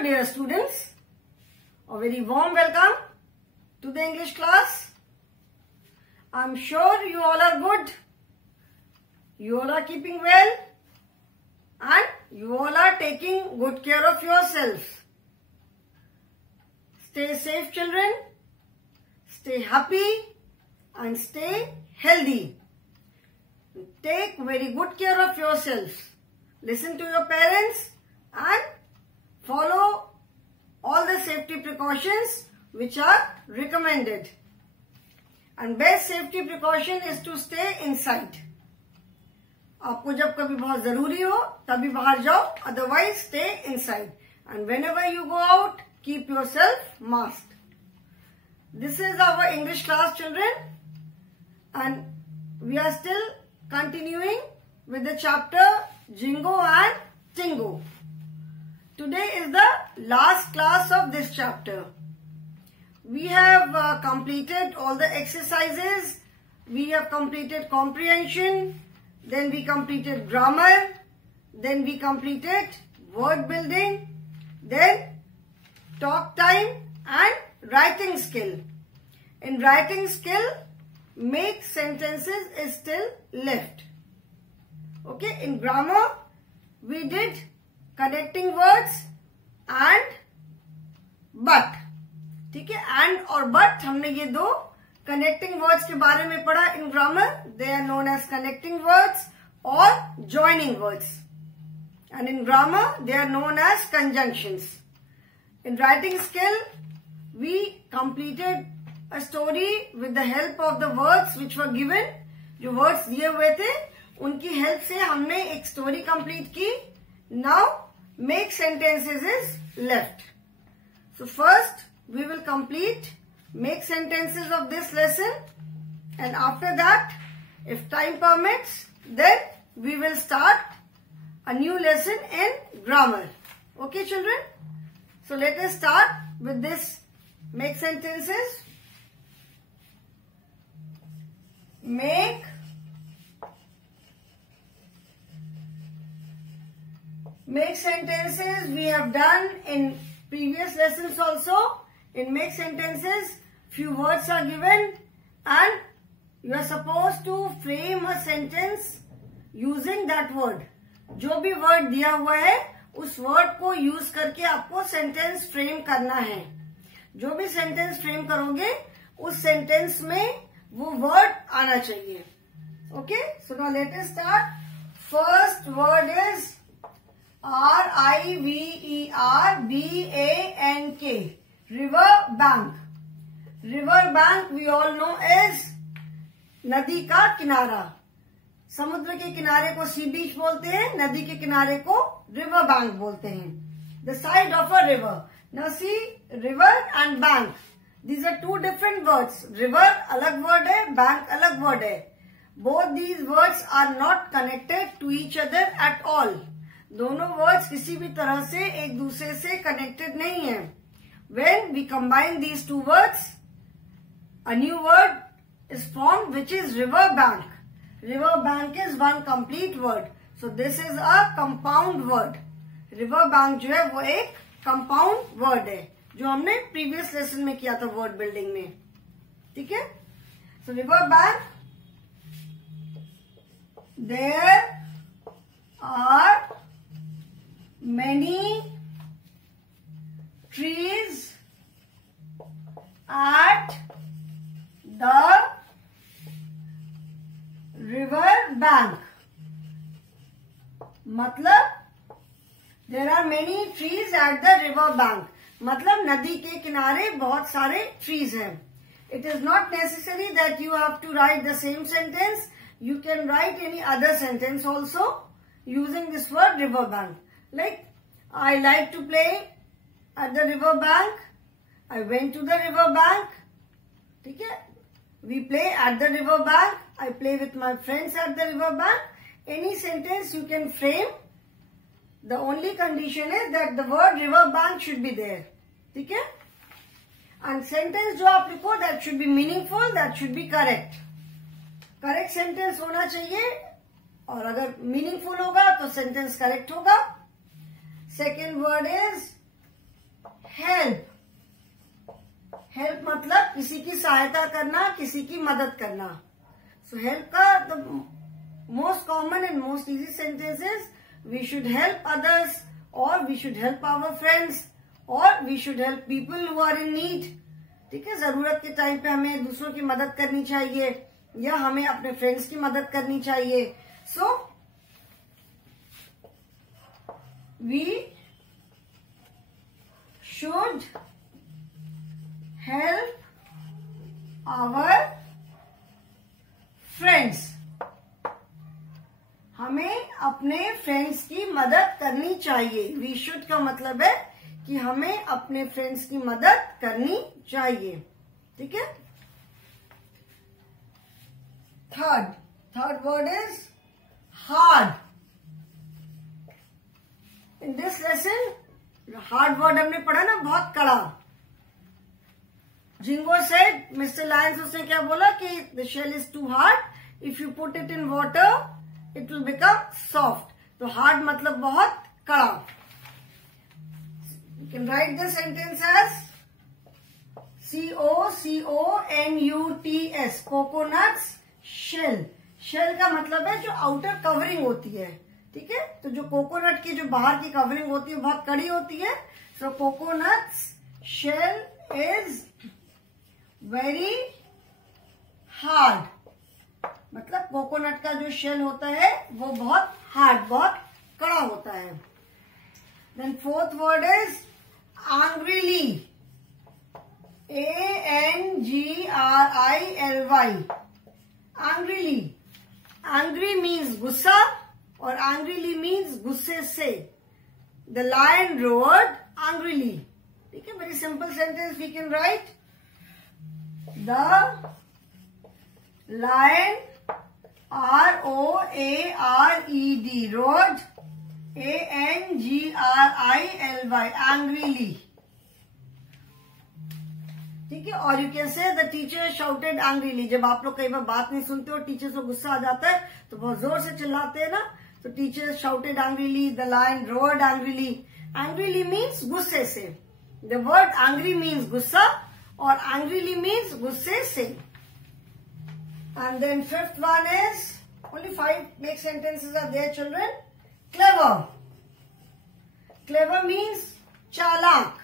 Hello dear students, a very warm welcome to the English class. I'm sure you all are good, you all are keeping well and you all are taking good care of yourselves. Stay safe children, stay happy and stay healthy. Take very good care of yourselves. Listen to your parents and follow all the safety precautions which are recommended. And best safety precaution is to stay inside. आपको जब कभी बहुत जरूरी हो तभी बाहर जाओ, otherwise stay inside. And whenever you go out, keep yourself masked. This is our English class, children, and we are still continuing with the chapter Jingo and Tingo. Today is the last class of this chapter. We have completed all the exercises. We have completed comprehension. Then we completed grammar. Then we completed word building. Then talk time and writing skill. In writing skill, make sentences is still left. Okay, in grammar, we did connecting words and but. ठीक है, and और but हमने ये दो connecting words के बारे में पढ़ा in grammar. They are known as connecting words or joining words. And in grammar, they are known as conjunctions. In writing skill, we completed a story with the help of the words which were given. जो words दिए हुए थे, उनकी help से हमने एक story complete की. Now, make sentences is left. So first, we will complete make sentences of this lesson, and after that, if time permits, then we will start a new lesson in grammar. Okay, children? So let us start with this make sentences. Make sentences we have done in previous lessons also. In make sentences, few words are given and you are supposed to frame a sentence using that word. जो भी word दिया हुआ है, उस word को use करके आपको sentence frame करना है. जो भी sentence frame करोगे, उस sentence में वो word आना चाहिए. Okay, so now let us start. First word is R-I-V-E-R-B-A-N-K. River bank. River bank we all know is नदी का किनारा. समुद्र के किनारे को सी बीच बोलते हैं, नदी के किनारे को रिवर बैंक बोलते हैं. The side of a river. Now see, river and bank. These are two different words. River अलग word है, bank अलग word है. Both these words are not connected to each other at all. दोनों words किसी भी तरह से एक दूसरे से connected नहीं है. When we combine these two words, a new word is formed which is river bank. River bank is one complete word. So this is a compound word. River bank जो है वो एक compound word है, जो हमने previous lesson में किया था word building में. ठीक है? So river bank, there are many trees at the river bank. मतलब there are many trees at the river bank. मतलब नदी के किनारे बहुत सारे trees हैं. It is not necessary that you have to write the same sentence. You can write any other sentence also using this word river bank. Like, I like to play at the river bank. I went to the river bank. ठीक है? We play at the river bank. I play with my friends at the river bank. Any sentence you can frame. The only condition is that the word river bank should be there. ठीक है? And sentence जो आप लिखो, that should be meaningful, that should be correct. Correct sentence होना चाहिए, और अगर meaningful होगा तो sentence correct होगा. Second word is help. Help मतलब किसी की सहायता करना, किसी की मदद करना। सो हेल्प का the most common and most easy sentence is we should help others, और we should help our friends, और we should help people who are in need. ठीक है, जरूरत के टाइम पे हमें दूसरों की मदद करनी चाहिए, या हमें अपने फ्रेंड्स की मदद करनी चाहिए। So we should help our friends. हमें अपने फ्रेंड्स की मदद करनी चाहिए। वी शुड का मतलब है कि हमें अपने फ्रेंड्स की मदद करनी चाहिए। ठीक है। Third word is hard. In this lesson hard word हमने पढ़ा ना, बहुत कड़ा। जिंगो सेड, मिस्टर लायंस उसने क्या बोला कि the shell is too hard, if you put it in water it will become soft. तो हार्ड मतलब बहुत कड़ा। You can write the sentence as COCONUTS, coconuts shell। Shell का मतलब है जो आउटर कवरिंग होती है। ठीक है, तो जो कोकोनट की जो बाहर की कवरिंग होती है बहुत कड़ी होती है। So coconut's shell is very hard. मतलब कोकोनट का जो शेल होता है वो बहुत हार्ड, बहुत कड़ा होता है। Then fourth word is angrily, ANGRILY, angrily। angry means गुस्सा और angrily means गुस्से से। The lion roared angrily। ठीक है, very simple sentence we can write। The lion ROARED roared ANGRILY angrily। ठीक है, और यू कैन से द टीचर शाउटेड एंग्रीली। जब आप लोग कई बार बात नहीं सुनते हो, टीचर को गुस्सा आ जाता है तो बहुत जोर से चिल्लाते हैं ना, तो teacher shouted angrily, the lion roared angrily. Angrily means गुस्से से। द वर्ड एंग्री मीन्स गुस्सा और एंग्रीली मीन्स गुस्से से। And then fifth one is, only 5 make sentences are there children. Clever. Clever means चालाक।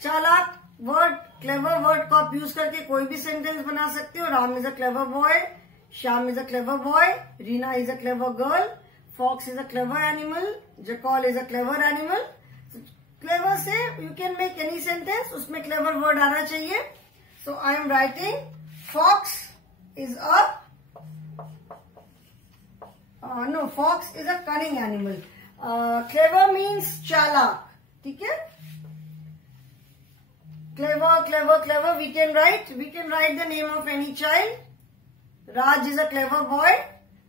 चालाक वर्ड, क्लेवर वर्ड को आप यूज करके कोई भी सेंटेंस बना सकते हो। Ram is a clever boy, Shyam is a clever boy, Reena is a clever girl, fox is a clever animal, jackal is a clever animal. Clever से you can make any sentence, उसमें क्लेवर वर्ड आना चाहिए। So I am writing fox is a no, fox is a cunning animal. Clever means चालाक। ठीक है, clever, clever, clever. We can write the name of any child. Raj is a clever boy.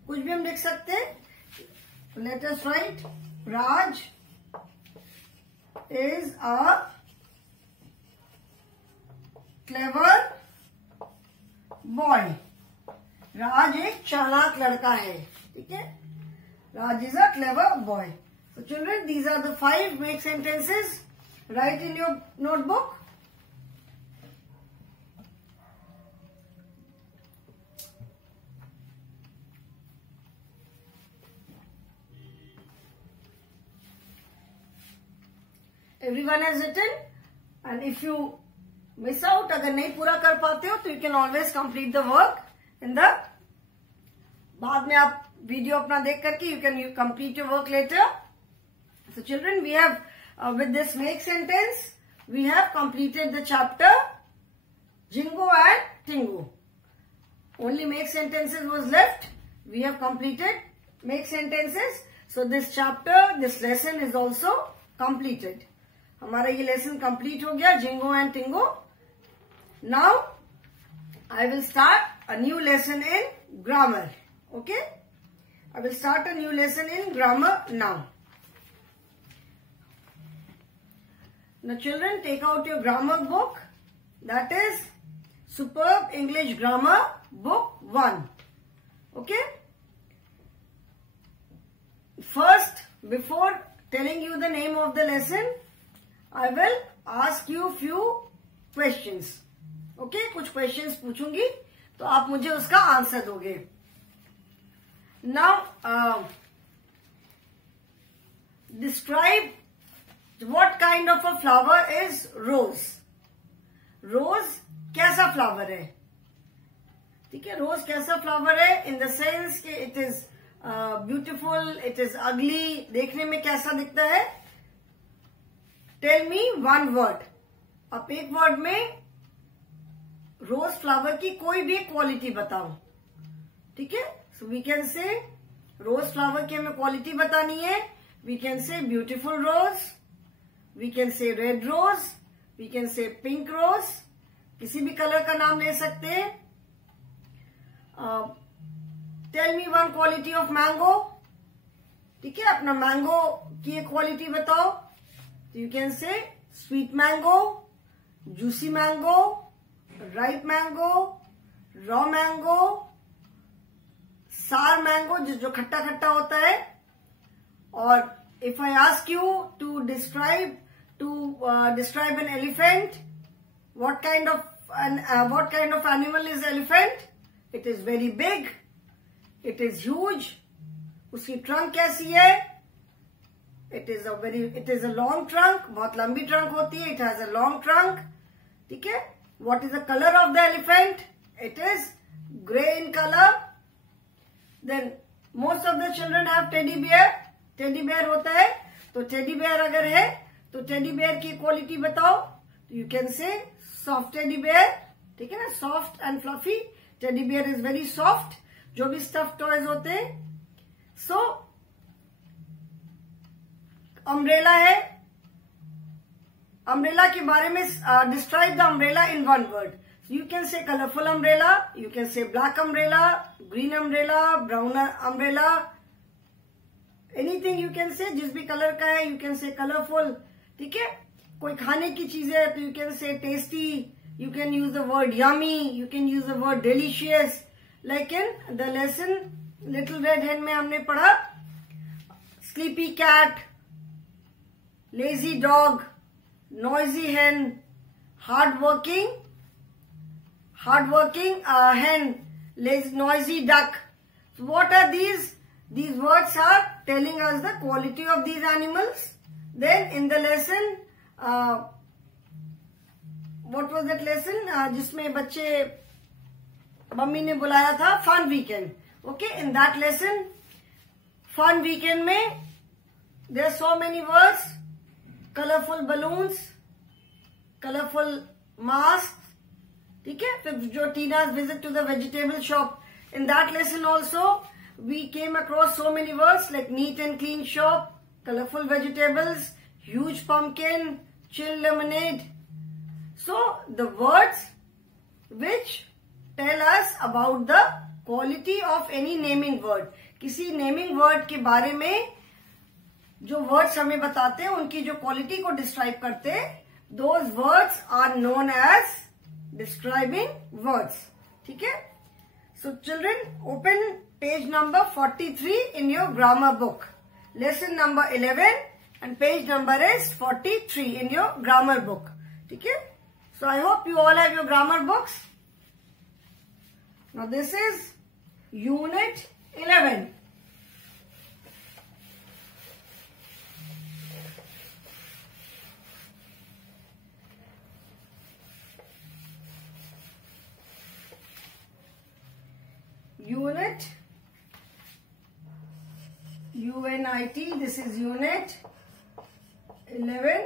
कुछ भी हम लिख सकते हैं। Let us write Raj is a clever boy। राज एक चालाक लड़का है। ठीक है, Raj is a clever boy. So children, these are the 5 make sentences. Write in your notebook. Everyone has written, and if you miss out, अगर नहीं पूरा कर पाते हो तो you can always complete the work in the, बाद में आप वीडियो अपना देख करके you can complete your work later. So children, we have with this make sentence we have completed the chapter Jingo and Tingo. Only make sentences was left. We have completed make sentences. So this chapter, this lesson is also completed. हमारा ये lesson complete हो गया, Jingo and Tingo. Now I will start a new lesson in grammar. Okay? I will start a new lesson in grammar now. Now children, take out your grammar book. That is Superb English Grammar Book 1. Okay? First, before telling you the name of the lesson, I will ask you few questions. Okay, कुछ questions पूछूंगी तो आप मुझे उसका answer दोगे. Now, describe what kind of a flower is rose. Rose कैसा flower है? ठीक है, रोज कैसा फ्लावर है? इन द सेंस कि it is beautiful, it is ugly, देखने में कैसा दिखता है? Tell me one word. आप एक वर्ड में रोज फ्लावर की कोई भी क्वालिटी बताओ. ठीक है, सो वी कैन से रोज फ्लावर की हमें क्वालिटी बतानी है. We can say beautiful rose, we can say red rose, we can say pink rose. किसी भी कलर का नाम ले सकते हैं. Tell me one quality of mango. ठीक है, अपना मैंगो की एक क्वालिटी बताओ. You can say sweet mango, juicy mango, ripe mango, raw mango, sour mango जो खट्टा खट्टा होता है. और if I ask you to describe an elephant, what kind of animal is elephant? It is very big, it is huge. उसकी trunk कैसी है? It is a long trunk, बहुत लंबी ट्रंक होती है. It has a long trunk. ठीक है. What is the color of the elephant? It is grey in color. Then most of the children have teddy bear. Teddy bear होता है, तो teddy bear अगर है तो teddy bear की quality बताओ. You can say soft teddy bear. ठीक है ना, soft and fluffy. Teddy bear is very soft. जो भी stuffed toys होते हैं. So umbrella है. Umbrella के बारे में describe the umbrella in one word. So you can say colorful umbrella, you can say black umbrella, green umbrella, brown umbrella, anything you can say. जिस भी कलर का है you can say colorful. ठीक है. कोई खाने की चीज है तो you can say tasty, you can use the word yummy, you can use the word delicious. Like in the lesson Little Red Hen में हमने पढ़ा sleepy cat, lazy dog, noisy hen, hardworking hen, noisy duck. So what are these? These words are telling us the quality of these animals. Then in the lesson, what was that lesson? जिसमें बच्चे mummy ने बुलाया था fun weekend. Okay, in that lesson fun weekend में there are so many words. Colourful balloons, colourful mask. ठीक है. फिर जो टीना's visit to the vegetable shop, in that lesson also we came across so many words like neat and clean shop, colorful vegetables, huge pumpkin, chill lemonade. So the words which tell us about the quality of any naming word. किसी naming word के बारे में जो words हमें बताते हैं उनकी जो quality को describe करते हैं, those words are known as describing words. ठीक है. So children, open page number 43 in your grammar book. Lesson number 11 and page number is 43 in your grammar book. ठीक है. So I hope you all have your grammar books. Now this is unit 11. Unit UNIT. This is unit 11.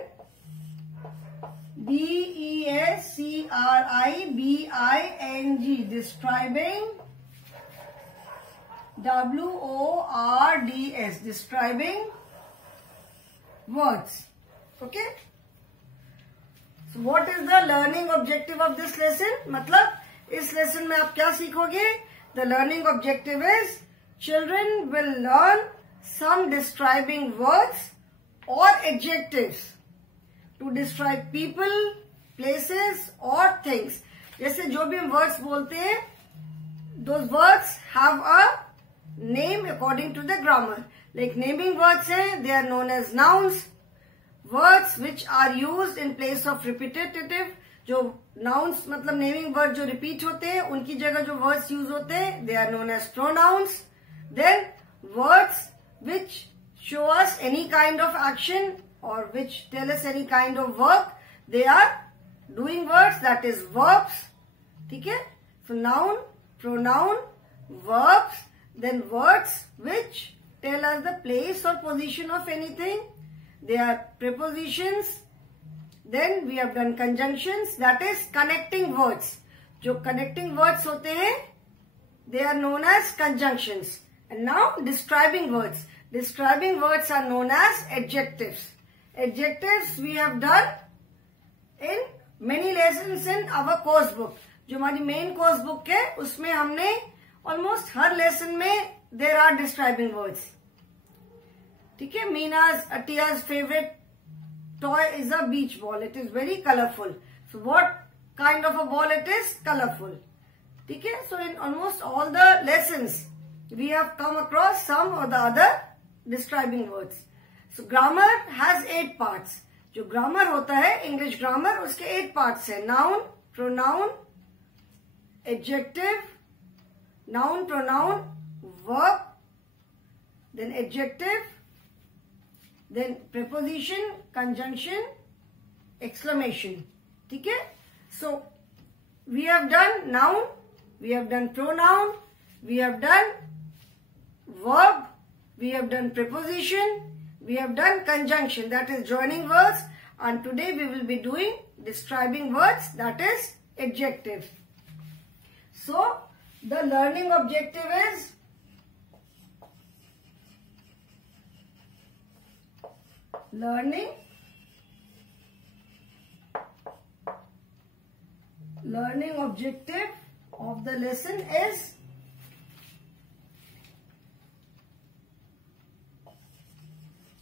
DESCRIBING. Describing. WORDS. Describing words. Okay. So what is the learning objective of this lesson? मतलब इस lesson में आप क्या सीखोगे? The learning objective is children will learn some describing words or adjectives to describe people, places or things. जैसे जो भी हम words बोलते हैं, those words have a name according to the grammar. Like naming words हैं, they are known as nouns. Words which are used in place of repetitive, जो nouns मतलब naming word जो रिपीट होते हैं उनकी जगह जो वर्ड्स यूज होते हैं, they are known as pronouns. Then words which show us any kind of action और which tell us any kind of work, they are doing words, that is verbs. ठीक है. So noun, pronoun, verbs, then words which tell us the place or position of anything, they are prepositions. Then we have done conjunctions, that is connecting words. जो connecting words होते हैं, they are known as conjunctions. And now describing words. Describing words are known as adjectives. Adjectives we have done in many lessons in our course book. जो हमारी main course book है उसमें हमने almost हर lesson में there are describing words. ठीक है. मीनाज अटियाज favourite toy is a beach ball. It is very colourful. So what kind of a ball it is? Colourful. ठीक है. So in almost all the lessons we have come across some or the other describing words. So grammar has 8 parts. जो grammar होता है English grammar, उसके 8 parts है. Noun, pronoun, adjective, noun, pronoun, verb, then adjective, then preposition, conjunction, exclamation. ठीक है. So we have done noun, we have done pronoun, we have done verb, we have done preposition, we have done conjunction, that is joining words, and today we will be doing describing words, that is adjective. So, the learning objective is learning objective of the lesson is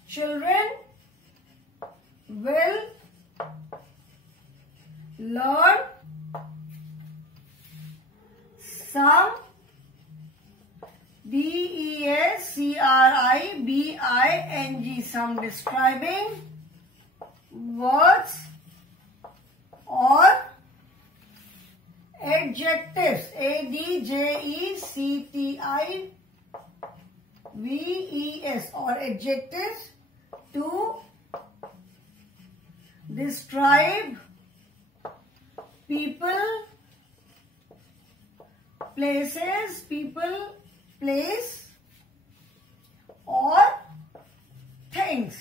children will learn some describing, some describing words or adjectives, adjectives or adjectives to describe people, places, people, place or things.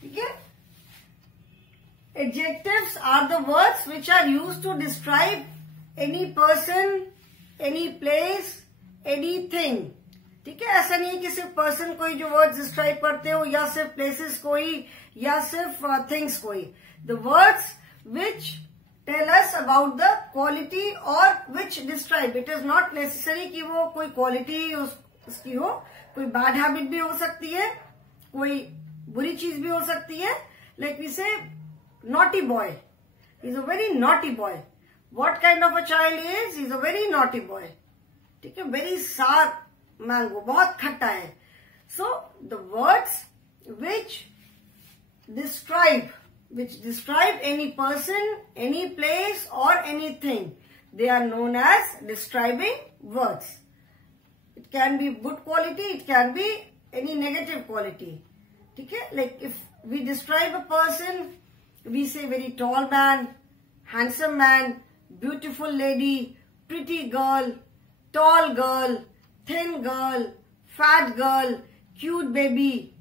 ठीक है. Adjectives are the words which are used to describe any person, any place, anything. ठीक है. ऐसा नहीं है कि सिर्फ person को ही जो वर्ड्स डिस्क्राइब करते हो या सिर्फ प्लेसेस को ही या सिर्फ थिंग्स को ही. The words which tell us about the quality or which describe. It is not necessary कि वो कोई quality उसकी हो. कोई bad habit भी हो सकती है, कोई बुरी चीज भी हो सकती है. Like we say naughty boy. He is a very naughty boy. What kind of a child he is? He is a very naughty boy. ठीक है. Very sour mango. बहुत खट्टा है. So the words which describe any person, any place or anything, they are known as describing words. It can be good quality, it can be any negative quality. ठीक है. Like if we describe a person, we say very tall man, handsome man, beautiful lady, pretty girl, tall girl, thin girl, fat girl, cute baby.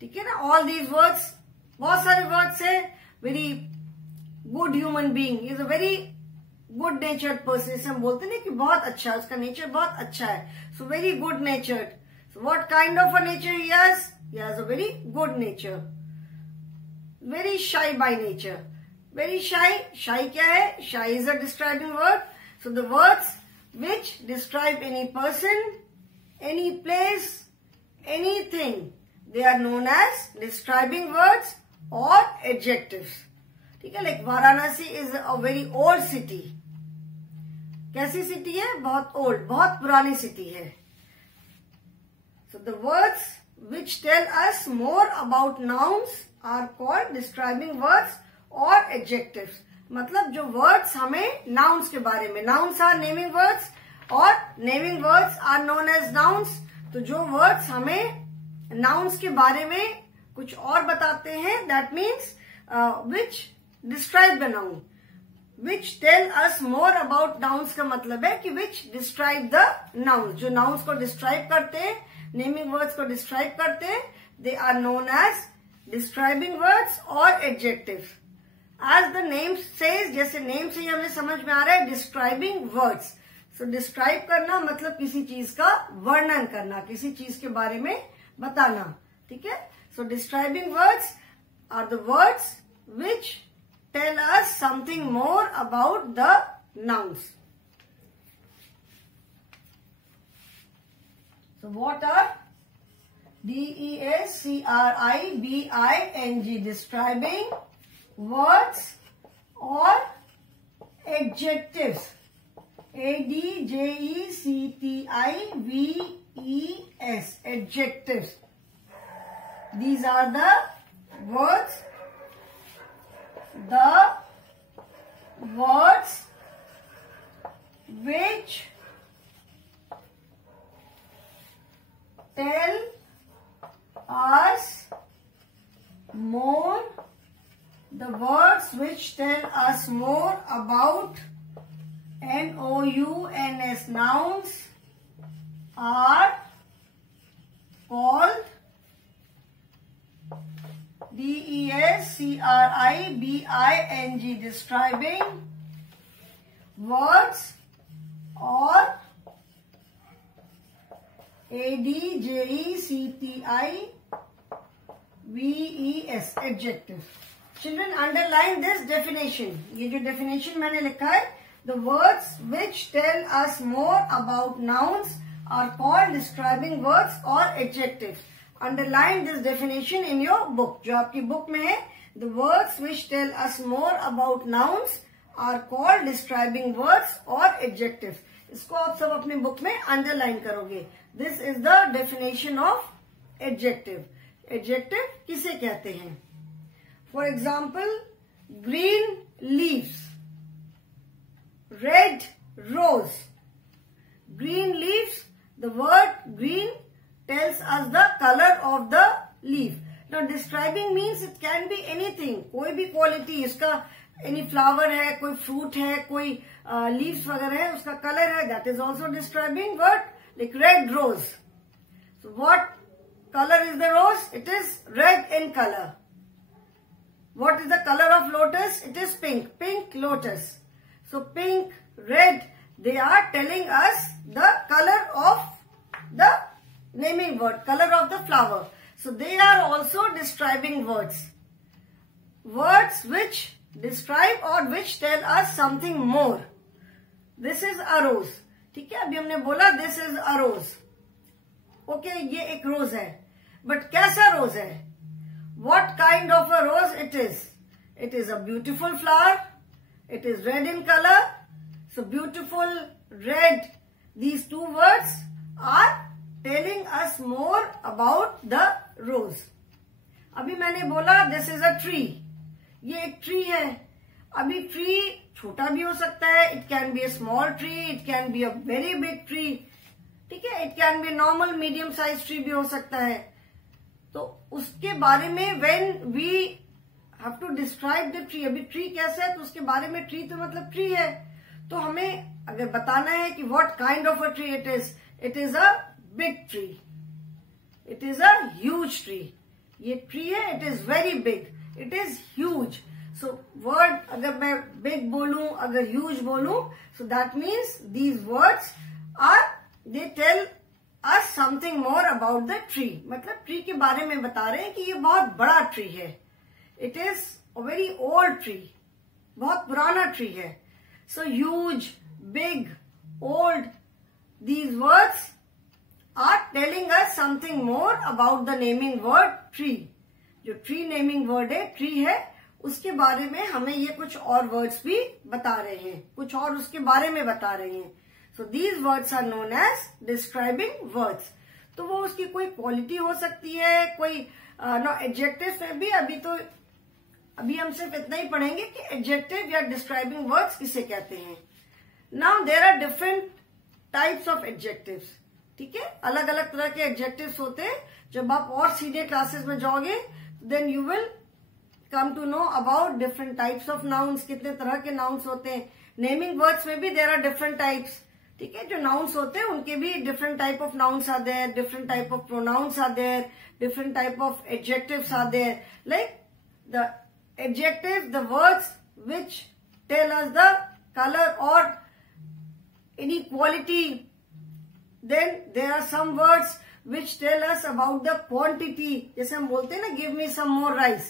ठीक है ना. All these words, बहुत सारे words है. Very good human being, is a very good नेचर्ड person. इसे हम बोलते हैं कि बहुत अच्छा है, उसका नेचर बहुत अच्छा है. So very good नेचर्ड. So what kind of a nature he has a very good nature. Very shy by nature. Very shy. शाई क्या है? शाई is a describing word. So the words which describe any person, any place, anything, they are known as describing words or adjectives. ठीक है. Like Varanasi is a very old city. कैसी city है? बहुत old, बहुत पुरानी सिटी है. So the words which tell us more about nouns are called describing words or adjectives. मतलब जो words हमें nouns के बारे में, nouns are naming words और naming words are known as nouns. तो जो words हमें nouns के बारे में कुछ और बताते हैं, that means which describe the noun. Which tell us more about nouns का मतलब है कि which describe the nouns. जो nouns को describe करते हैं, naming words को describe करते हैं, they are known as describing words or adjectives. As the name says, जैसे name से ही हमें समझ में आ रहा है, describing words. So describe करना मतलब किसी चीज का वर्णन करना, किसी चीज के बारे में बताना, ठीक है. So describing words are the words which tell us something more about the nouns. So what are describing describing words or adjectives. adjectives, adjectives. These are the words which tell us more, the words which tell us more about nouns, nouns are called describing, describing words or adjectives, adjective. Children, underline this definition. ये जो definition मैंने लिखा है, the words which tell us more about nouns are called describing words or adjectives. Underline this definition in your book. जो आपकी book में है, the words which tell us more about nouns are called describing words or adjectives. इसको आप सब अपने book में underline करोगे. This is the definition of adjective. Adjective किसे कहते हैं? For example, green leaves, red rose. Green leaves, the word green tells us the color of the leaf. Now describing means it can be anything, कोई भी quality, इसका any flower है, कोई fruit है, कोई leaves वगैरह है, उसका color है, that is also describing word. Like red rose. So what color is the rose? It is red in color. What is the color of lotus? It is pink. Pink lotus. So pink, red, they are telling us the color of the naming word, color of the flower. So they are also describing words. Words which describe or which tell us something more. This is a rose. ठीक है, अभी हमने बोला this is a rose. Okay, ये एक रोज है. But कैसा रोज है? What kind of a rose it is? It is a beautiful flower. It is red in color. So beautiful, red, these two words are telling us more about the rose. अभी मैंने बोला this is a tree. ये एक tree है. अभी tree छोटा भी हो सकता है. It can be a small tree. It can be a very big tree. ठीक है. It can be a normal medium sized tree भी हो सकता है. तो उसके बारे में when we have to describe the tree, अभी tree कैसा है तो उसके बारे में tree तो मतलब tree है. तो हमें अगर बताना है कि what kind of a tree it is a big tree. It is a huge tree. ये tree है, it is very big. It is huge. So word अगर मैं big बोलूं, अगर huge बोलूं, so that means these words are, they tell us something more about the tree. मतलब tree के बारे में बता रहे हैं कि ये बहुत बड़ा tree है. It is a very old tree. बहुत पुराना tree है. So huge, big, old, these words are telling us something more about the naming word tree. जो tree naming word है, tree है, उसके बारे में हमें ये कुछ और वर्ड्स भी बता रहे हैं, कुछ और उसके बारे में बता रहे हैं. So these words are known as describing words. तो वो उसकी कोई क्वालिटी हो सकती है, कोई एडजेक्टिव में भी अभी हम सिर्फ इतना ही पढ़ेंगे कि एडजेक्टिव या डिस्क्राइबिंग वर्ड्स किसे कहते हैं। Now there are different types of adjectives, ठीक है, अलग अलग तरह के एडजेक्टिव्स होते हैं। जब आप और सीनियर क्लासेस में जाओगे then you will come to know about different types of nouns, कितने तरह के नाउन्स होते हैं। नेमिंग वर्ड्स में भी देयर आर डिफरेंट टाइप्स, ठीक है, जो नाउन्स होते हैं उनके भी different type of nouns are there, different type of pronouns are there, different type of adjectives are there, like the adjective, the words which tell us the color or any quality. Then there are some words which tell us about the quantity. जैसे हम बोलते हैं ना, give me some more rice.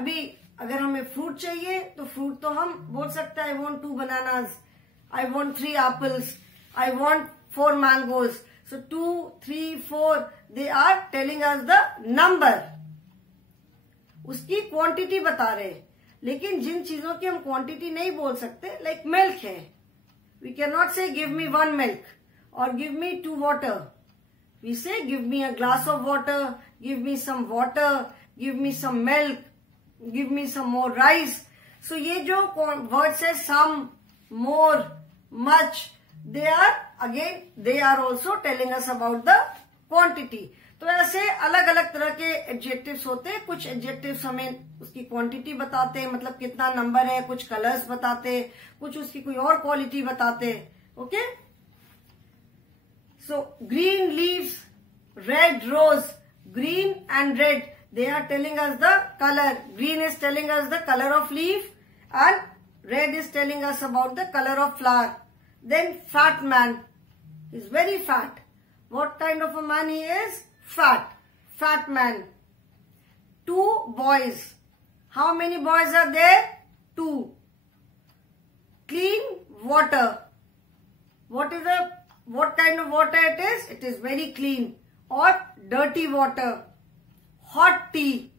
अभी अगर हमें fruit चाहिए तो फ्रूट तो हम बोल सकते हैं I want 2 bananas, I want 3 apples, I want 4 mangoes. So 2, 3, 4, they are telling us the number. उसकी क्वांटिटी बता रहे। लेकिन जिन चीजों की हम क्वांटिटी नहीं बोल सकते, लाइक मिल्क है, we can not say give me 1 milk और give me 2 water. We say give me a glass of water, give me some water, give me some milk, give me some more rice. So ये जो words है some, more, much, they are also telling us about the quantity. तो ऐसे अलग अलग तरह के adjectives होते हैं। कुछ एडजेक्टिव्स हमें उसकी क्वांटिटी बताते हैं, मतलब कितना नंबर है, कुछ कलर्स बताते हैं, कुछ उसकी कोई और क्वालिटी बताते हैं। Okay, so green leaves, red rose, green and red, they are telling us the color. Green is telling us the color of leaf and red is telling us about the color of flower. Then fat man is very fat. What kind of a man he is? Fat. Fat man. 2 boys. How many boys are there? 2. Clean water. What kind of water it is? It is very clean. Or dirty water. Hot tea.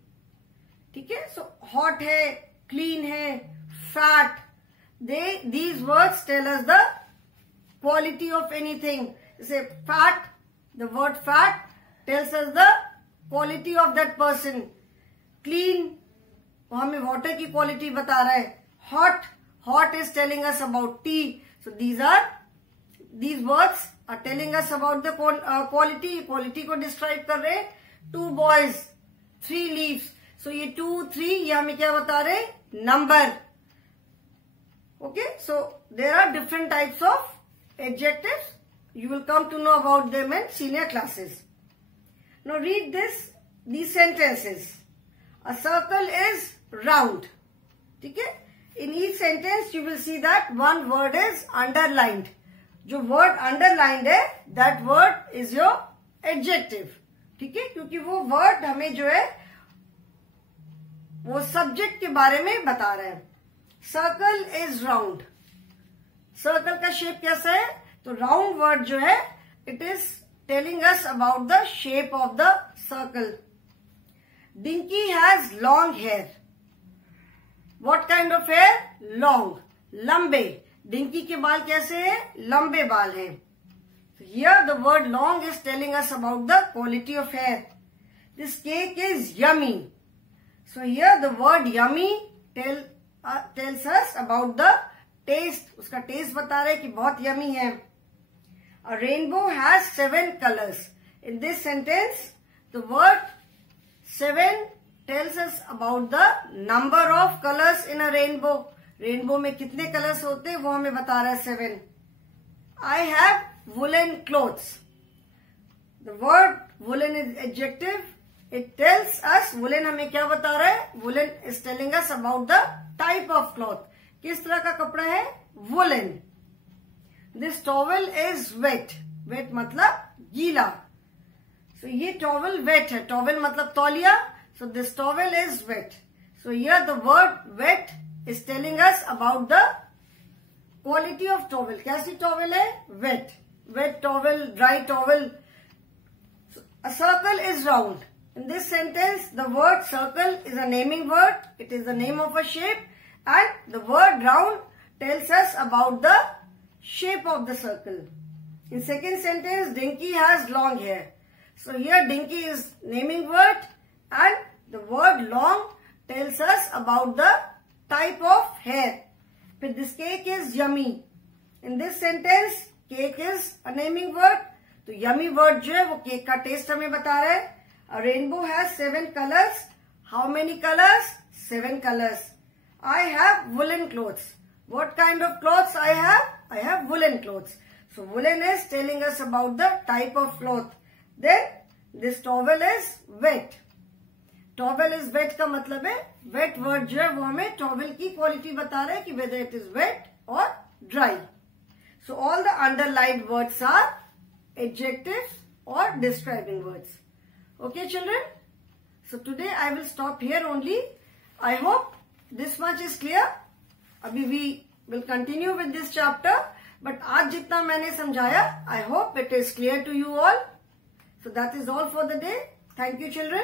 ठीक है, so hot है, clean है, fat. These words tell us the quality of anything. Say fat, the word fat tells us the quality of that person. Clean, वो हमें water की quality बता रहा है. Hot is telling us about tea. So these words are telling us about the quality को describe कर रहे हैं. 2 boys, 3 leaves. So ये 2, 3 ये हमें क्या बता रहे हैं? Number. Okay, so there are different types of adjectives. You will come to know about them in senior classes. Now read these sentences. A circle is round. ठीक है? In each sentence you will see that one word is underlined. जो word underlined है, that word is your adjective. ठीक है? क्योंकि वो word हमें जो है वो subject के बारे में बता रहे हैं. Circle is round. सर्कल का शेप कैसा है? तो राउंड वर्ड जो है it is telling us about the shape of the circle. Dinky has long hair. What kind of hair? Long, लंबे. डिंकी के बाल कैसे हैं? लंबे बाल हैं. Here the word long is telling us about the quality of hair. This cake is yummy. So here the word yummy tells us about the taste. उसका test बता रहे कि बहुत यमी है. A rainbow has 7 colors. In this sentence, the word 7 tells us about the number of colors in a rainbow. Rainbow में कितने colors होते हैं वो हमें बता रहा है 7. I have woolen clothes. The word woolen is adjective. It tells us, woolen हमें क्या बता रहा है? Woolen is telling us about the type of cloth. किस तरह का कपड़ा है? Woollen. This towel is wet. Wet मतलब गीला. सो ये टॉवल वेट है. टॉवल मतलब तौलिया. So this towel is wet. So here the word wet is telling us about the quality of towel. कैसी टॉवल है? Wet. Wet towel, dry towel. A circle is round. In this sentence, the word circle is a naming word. It is the name of a shape. And the word round tells us about the shape of the circle. In second sentence, Dinky has long hair. So here dinky is naming word and the word long tells us about the type of hair. But this cake is yummy. In this sentence, cake is a naming word. तो yummy word जो है वो cake का test हमें बता रहा है. A rainbow has 7 colors. How many colors? 7 colors. I have woolen clothes. What kind of clothes I have? I have woolen clothes. So woolen is telling us about the type of cloth. Then this towel is wet. Towel is wet का मतलब है wet word जो है वो हमें towel की quality बता रहा है कि whether it is wet or dry. So all the underlined words are adjectives or describing words. Okay children? So today I will stop here only. I hope this much is clear. अभी we will continue with this chapter. But आज जितना मैंने समझाया, I hope it is clear to you all. So that is all for the day. Thank you children.